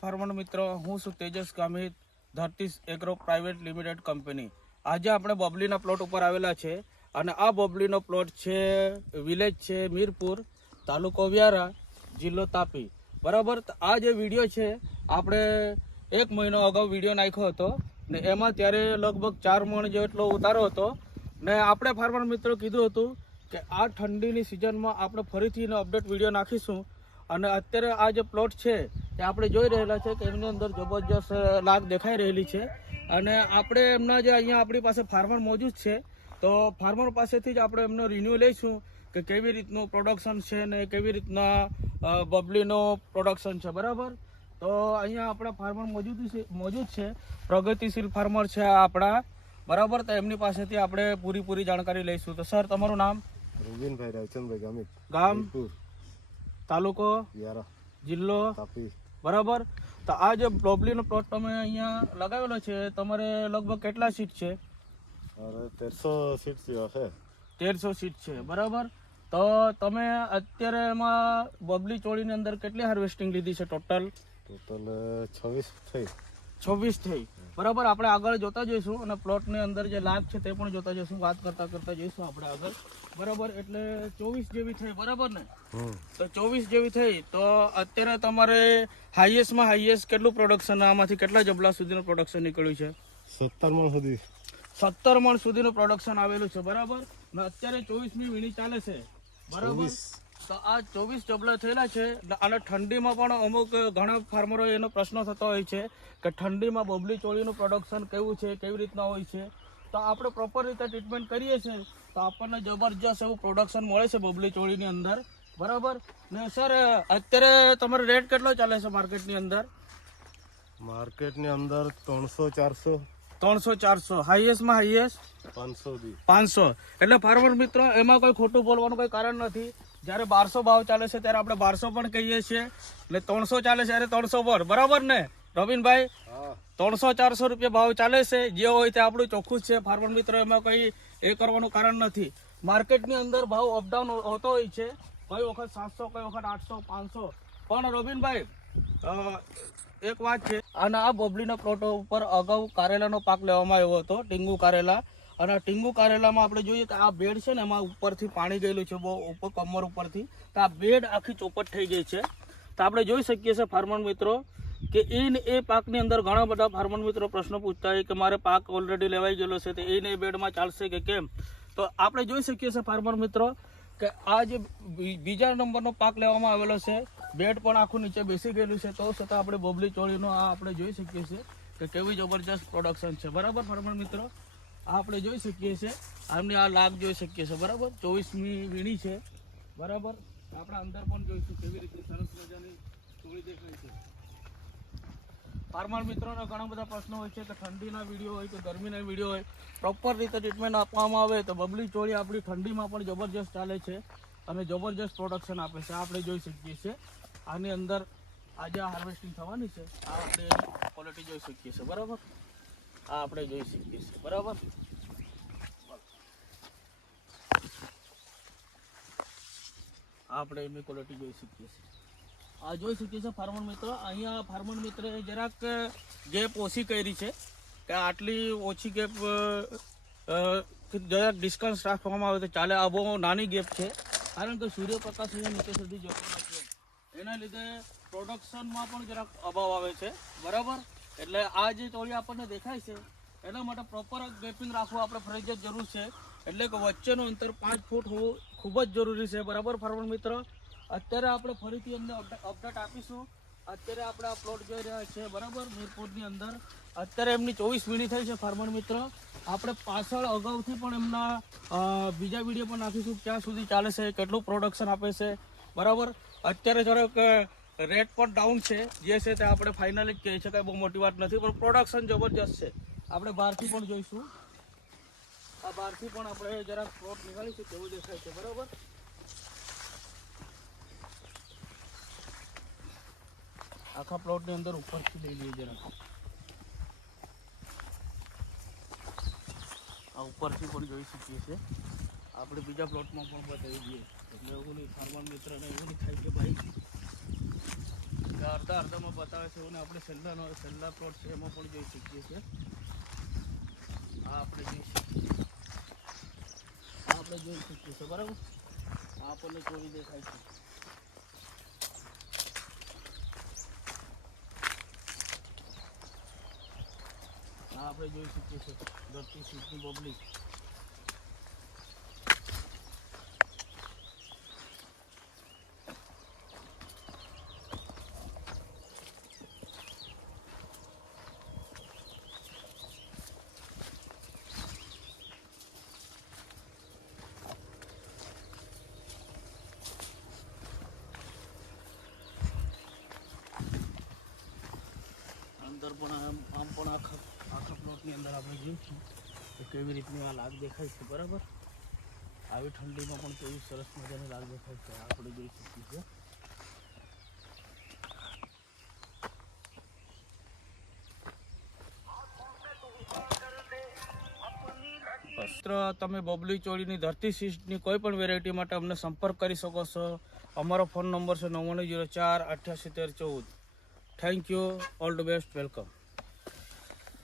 Farmer મિત્રો, હું છું Tejas Gamit Dharatis agro private limited company. આજે આપણે બબલીના પ્લોટ ઉપર આવેલા છે અને આ બબલીનો પ્લોટ છે વિલેજ છે મીરપુર, તાલુકો વ્યારા, જિલ્લો તાપી. બરાબર આ જે વીડિયો છે, આપણે એક મહિનો અગાઉ વીડિયો નાખ્યો હતો ને એમાં ત્યારે લગભગ ચાર મણ જેટલો ઉતારો હતો ને આપણે ફાર્મર મિત્રો કીધું હતું કે આ ઠંડીની સિઝનમાં આપણે ફરીથી અપડેટ વીડિયો નાખીશું. અને અત્યારે આ જે પ્લોટ છે એ આપણે જોઈ રહેલા છે કે એમની અંદર જબરજસ્ત લાગ દેખાઈ રહેલી છે. અને આપણે એમના જે અહીંયા આપણી પાસે ફાર્મર મોજૂદ છે તો ફાર્મર પાસેથી જ આપણે એમનો રિન્યુ લઈશું કે કેવી રીતનું પ્રોડક્શન છે ને કેવી રીતના બબલીનું પ્રોડક્શન છે બરાબર? તો અહીંયા આપણા ફાર્મર મોજૂદ છે મોજૂદ છે. પ્રગતિશીલ ફાર્મર છે આપણા. બરાબર? તો એમની પાસેથી આપણે પૂરી પૂરી જાણકારી લઈશું. તો સર તમારું નામ? રવિનભાઈ રાયચંદભાઈ ગામ? વીરપુર તાલુકો જિલ્લો બરાબર? તો આ જે બ્રોબલીનો પ્લોટ તમે અહીંયા લગાવેલો છે તમારે લગભગ કેટલા સીટ છે? તેરસો સીટ છે. તેરસો સીટ છે બરાબર? તો તમે અત્યારે એમાં બબલી ચોળીની અંદર કેટલી હાર્વેસ્ટિંગ લીધી છે ટોટલ ટોટલ છવ્વીસ થઈ. છવ્વીસ થઈ. બરાબર આપણે આગળ જોતા જઈશું અને પ્લોટની અંદર જે લાભ છે તે પણ જોતા જઈશું વાત કરતા કરતા જઈશું આપણે આગળ. બરાબર એટલે ચોવીસ જેવી થઈ બરાબર ને? તો ચોવીસ જેવી થઈ તો અત્યારે તમારે હાઈએસ્ટમાં હાઈએસ્ટ કેટલું પ્રોડક્શન આમાંથી કેટલા જબલા સુધીનું પ્રોડક્શન નીકળ્યું છે? સત્તર મણ સુધી. સત્તર મણ સુધીનું પ્રોડક્શન આવેલું છે બરાબર? ને અત્યારે ચોવીસમી વીણી ચાલે છે બરાબર. તો આ ચોવીસ જબલા થયેલા છે અને ઠંડીમાં પણ અમુક ઘણા ફાર્મરો એનો પ્રશ્ન થતો હોય છે કે ઠંડીમાં બબલી ચોળીનું પ્રોડક્શન કેવું છે કેવી રીતના હોય છે? તો આપણે પ્રોપર રીતે ટ્રીટમેન્ટ કરીએ છીએ તો આપણને જબરજસ્ત એવું પ્રોડક્શન મળે છે બબલી ચોળીની અંદર. બરાબર? ને સર અત્યારે તમારો રેટ કેટલો ચાલે છે માર્કેટની અંદર? માર્કેટની અંદર ત્રણસો ચારસો. ત્રણસો ચારસો. હાઈએસ્ટમાં હાઈએસ્ટ પાંચસો પાંચસો. એટલે ફાર્મર મિત્રો એમાં કોઈ ખોટું બોલવાનું કોઈ કારણ નથી. જ્યારે બારસો ભાવ ચાલે છે ત્યારે આપણે બારસો પણ કહીએ છીએ. એટલે ત્રણસો ચાલે છે ત્યારે ત્રણસો પર બરાબર ને? રવિનભાઈ ત્રણસો ચારસો રૂપિયા ભાવ ચાલે છે. જે હોય તે આપણું ચોખ્ખું છે. ફાર્મર મિત્રો એમાં કંઈ એ કરવાનું કારણ નથી. માર્કેટની અંદર ભાવ અપડાઉન હોતો હોય છે. કઈ વખત સાતસો કઈ વખત આઠસો પાંચસો. પણ રોબિનભાઈ એક વાત છે. અને આ બોબલીના પ્લોટો ઉપર અગાઉ કારેલાનો પાક લેવામાં આવ્યો હતો ટીંગુ કારેલા. અને આ ટીંગુ કારેલામાં આપણે જોઈએ કે આ બેડ છે ને એમાં ઉપરથી પાણી ગયેલું છે, બહુ ઉપર કમર ઉપરથી. તો આ બેડ આખી ચોપટ થઈ ગઈ છે. તો આપણે જોઈ શકીએ છીએ ફાર્મર મિત્રો કે એ ને એ પાકની અંદર ઘણા બધા ફાર્મર મિત્રો પ્રશ્નો પૂછતા હોય કે મારે પાક ઓલરેડી લેવાઈ ગયેલો છે, તો એ ને એ બેડમાં ચાલશે કે કેમ? તો આપણે જોઈ શકીએ છીએ ફાર્મર મિત્રો કે આ જે બીજા નંબરનો પાક લેવામાં આવેલો છે, બેડ પણ આખું નીચે બેસી ગયેલું છે. તો છતાં આપણે બબલી ચોળીનો આ આપણે જોઈ શકીએ છીએ કે કેવી જબરજસ્ત પ્રોડક્શન છે. બરાબર ફાર્મર મિત્રો? આપણે જોઈ શકીએ છીએ. આમની આ લાગ જોઈ શકીએ છીએ. બરાબર? ચોવીસમી વીણી છે. બરાબર? આપણે અંદર પણ જોઈશું કેવી રીતે સરસ મજાની ચોળી દેખાય છે. ફાર્મર મિત્રોને ઘણા બધા પ્રશ્નો હોય છે. કે ઠંડીના વીડિયો હોય કે ગરમીના વીડિયો હોય પ્રોપર રીતે ટ્રીટમેન્ટ આપવામાં આવે તો બબલી ચોળી આપણી ઠંડીમાં પણ જબરજસ્ત ચાલે છે અને જબરજસ્ત પ્રોડક્શન આપે છે. આપણે જોઈ શકીએ છીએ. આની અંદર આજે હાર્વેસ્ટિંગ થવાની છે. આ આપણે ક્વોલિટી જોઈ શકીએ છીએ. બરાબર? આ આપણે જોઈ શકીએ છીએ. બરાબર? આપણે એની ક્વોલિટી જોઈ શકીએ છીએ. આ જોઈ શકીએ છીએ ફાર્મર મિત્રો, અહીંયા ફાર્મર મિત્રએ જરાક ગેપ ઓછી કરી છે. કે આટલી ઓછી ગેપ જરાક ડિસ્કન્સ રાખવામાં આવે તો ચાલે. આ બહુ નાની ગેપ છે. કારણ કે સૂર્યપ્રકાશ અહીંયા નીચે સુધી જતો નથી. એના લીધે પ્રોડક્શનમાં પણ જરાક અભાવ આવે છે. બરાબર? એટલે આ જે ચોળી આપણને દેખાય છે, એના માટે પ્રોપર ગેપિંગ રાખવું આપણે ફરજિયાત જરૂર છે. એટલે કે વચ્ચેનું અંતર પાંચ ફૂટ હોવું ખૂબ જ જરૂરી છે. બરાબર ફરવણ મિત્ર? અત્યારે આપણે ફરીથી એમને અપડેટ આપીશું. અત્યારે આપણે આ પ્લોટ જોઈ રહ્યા છે, બરાબર? મીરપુરની અંદર. અત્યારે એમની ચોવીસ વીણી થઈ છે ફાર્મર મિત્ર. આપણે પાછળ અગાઉથી પણ એમના બીજા વીડિયો પણ નાખીશું. ક્યાં સુધી ચાલે છે, કેટલું પ્રોડક્શન આપે છે. બરાબર? અત્યારે જરાક રેટ પણ ડાઉન છે. જે છે તે આપણે ફાઇનલ જ કહી શકાય, બહુ મોટી વાત નથી, પણ પ્રોડક્શન જબરજસ્ત છે. આપણે બહારથી પણ જોઈશું. આ બહારથી પણ આપણે જરાક પ્લોટ નીકાળીશું કેવું દેખાય છે, બરાબર? આખા પ્લોટની અંદર ઉપરથી લઈ લઈએ જરાક આ ઉપરથી પણ જોઈ શકીએ છીએ. આપણે બીજા પ્લોટમાં પણ બતાવી દઈએ. એટલે એવું નહીં ફાર્મર મિત્રને એવું નહીં થાય કે ભાઈ અડધા અડધામાં બતાવે છે અને આપણે છેલ્લાનો છેલ્લા પ્લોટ છે, એમાં પણ જોઈ શકીએ છીએ. આ આપણે જોઈ શકીએ આ આપણે જોઈ શકીએ છીએ, બરાબર? આ આપણને ચોરી દેખાય છે. આ આપણે જોઈ શકીએ છીએ ધરતી સીટની પબ્લિક અંદર પણ આમ આમ પણ આખા આખા પ્લોટની અંદર આપણે જોઈશું કે કેવી રીતની આ લાગ દેખાય છે, બરાબર? આવી ઠંડીમાં પણ કેવી સરસ મજાની લાગ દેખાય છે, આપણે જોઈ શકીએ છીએ. મિત્ર તમે બબલી ચોળીની ધરતી સીસ્ટની કોઈ પણ વેરાયટી માટે અમને સંપર્ક કરી શકો છો. અમારો ફોન નંબર છે નવ્વાણું જીરો ચાર અઠ્યાસી તેર ચૌદ. thank you. All the best. Welcome.